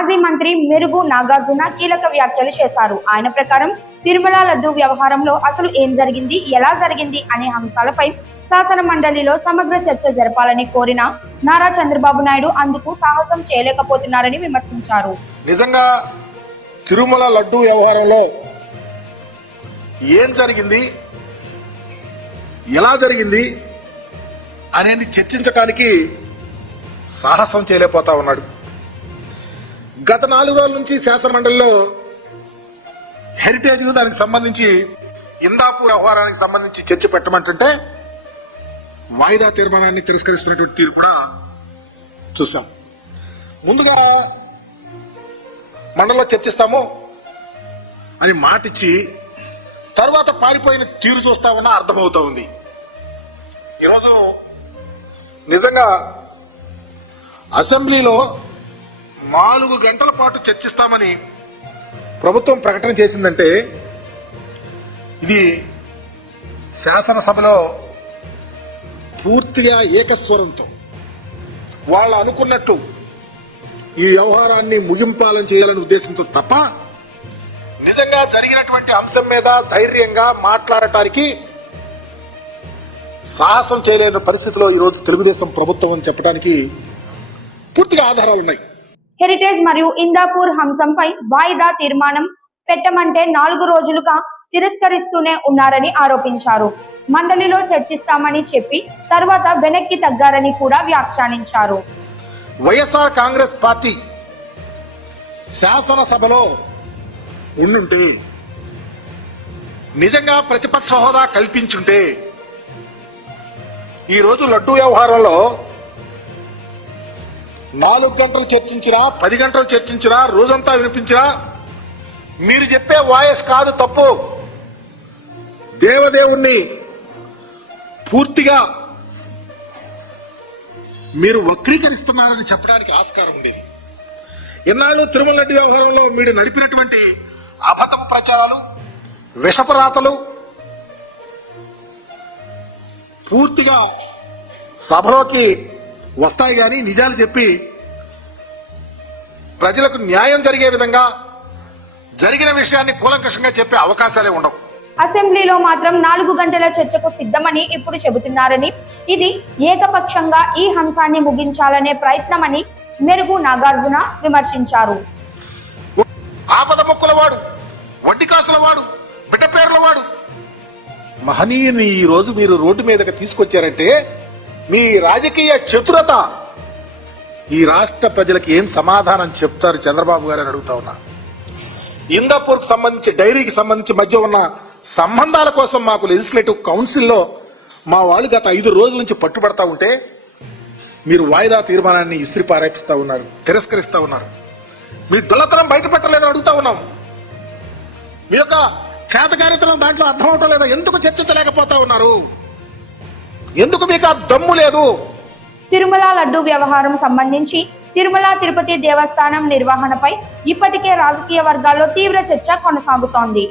మాజీ మంత్రి మెరుగు నాగార్జున కీలక వ్యాఖ్యలు చేశారు. ఆయన ప్రకారం తిరుమల లడ్డు వ్యవహారంలో అసలు ఏం జరిగింది, ఎలా జరిగింది అనే అంశాలపై శాసన మండలిలో సమగ్ర చర్చ జరపాలని కోరిన నారా చంద్రబాబు నాయుడు అందుకు సాహసం చేయలేకపోతున్నారని విమర్శించారు. నిజంగా తిరుమల లడ్డు వ్యవహారంలో ఏం జరిగింది, ఎలా జరిగింది అనేది చర్చించడానికి సాహసం చేయలేకపోతా ఉన్నాడు. గత 4 రోజుల నుంచి శాసన మండలిలో హెరిటేజ్ దానికి సంబంధించి ఇందాపూర్ వ్యవహారానికి సంబంధించి చర్చ పెట్టమంటుంటే వాయిదా తీర్మానాన్ని తిరస్కరిస్తున్నటువంటి తీరు కూడా చూసాం. ముందుగా మండలిలో చర్చిస్తాము అని మాటిచ్చి తర్వాత పారిపోయిన తీరు చూస్తా ఉన్నా అర్థమవుతా ఉంది. ఈరోజు నిజంగా అసెంబ్లీలో 4 గంటల పాటు చర్చిస్తామని ప్రభుత్వం ప్రకటన చేసిందంటే ఇది శాసనసభలో పూర్తిగా ఏకస్వరంతో వాళ్ళు అనుకున్నట్టు ఈ వ్యవహారాన్ని ముగింపాలని చేయాలనే ఉద్దేశంతో తప్ప నిజంగా జరిగినటువంటి అంశం మీద ధైర్యంగా మాట్లాడటానికి సాహసం చేయలేని పరిస్థితిలో ఈరోజు తెలుగుదేశం ప్రభుత్వం అని చెప్పడానికి పూర్తిగా ఆధారాలు ఉన్నాయి. హెరిటేజ్ మరియు ఇందాపూర్ అంశంపై వాయిదా తీర్మానం పెట్టమంటే 4 రోజులుగా తిరస్కరిస్తూనే ఉన్నారని ఆరోపించారు. మండలిలో చర్చిస్తామని చెప్పి తర్వాత వెనక్కి తగ్గారని కూడా వ్యాఖ్యానించారు. వైఎస్ఆర్ కాంగ్రెస్ పార్టీ శాసనసభలో ఉండుంటే, నిజంగా ప్రతిపక్ష హోదా కల్పించుంటే ఈరోజు లడ్డూ వ్యవహారంలో 4 గంటలు చర్చించినా 10 గంటలు చర్చించినా రోజంతా వినిపించినా మీరు చెప్పే వాయిస్ కాదు తప్పు, దేవదేవుణ్ణి పూర్తిగా మీరు వక్రీకరిస్తున్నారని చెప్పడానికి ఆస్కారం ఉండేది. ఎన్నాళ్ళు తిరుమల లడ్డు వ్యవహారంలో మీరు నడిపినటువంటి అబద్ధపు ప్రచారాలు, విషపరాతలు పూర్తిగా సభలోకి వస్తాయి కానీ నిజాలు చెప్పి ప్రజలకు న్యాయం జరిగే విధంగా జరిగిన విషయాన్ని కూలంకషంగా చెప్పే అవకాశాలే ఉండవు. అసెంబ్లీలో మాత్రం 4 గంటల చర్చకు సిద్ధమని ఇప్పుడు చెబుతున్నారని, ఇది ఏకపక్షంగా ఈ అంశాన్ని ముగించాలనే ప్రయత్నమని మెరుగు నాగార్జున విమర్శించారు. ఆపద మొక్కుల వాడు, వడ్డీ కాసుల వాడు, బిడ్డ పేర్ల వాడు మహనీయుని ఈ రోజు మీరు రోడ్డు మీదకి తీసుకొచ్చారంటే మీ రాజకీయ చతురత ఈ రాష్ట్ర ప్రజలకు ఏం సమాధానం చెప్తారు చంద్రబాబు గారు అని అడుగుతా ఉన్నా. ఇందాపూర్కి సంబంధించి డైరీకి సంబంధించి మధ్య ఉన్న సంబంధాల కోసం మాకు లెజిస్లేటివ్ కౌన్సిల్లో మా వాళ్ళు గత 5 రోజుల నుంచి పట్టుబడతా ఉంటే మీరు వాయిదా తీర్మానాన్ని ఇస్త్రీ పారేపిస్తా ఉన్నారు, తిరస్కరిస్తా ఉన్నారు. మీ డొల్లతనం బయటపెట్టలేదని అడుగుతా ఉన్నాం. మీ యొక్క చేతకారితనం దాంట్లో అర్థం అవటం లేదా? ఎందుకు చర్చించలేకపోతా ఉన్నారు? ఎందుకు మీకు ఆ దమ్ము లేదు? తిరుమల లడ్డు వ్యవహారం సంబంధించి తిరుమల తిరుపతి దేవస్థానం నిర్వహణపై ఇప్పటికే రాజకీయ వర్గాల్లో తీవ్ర చర్చ కొనసాగుతోంది.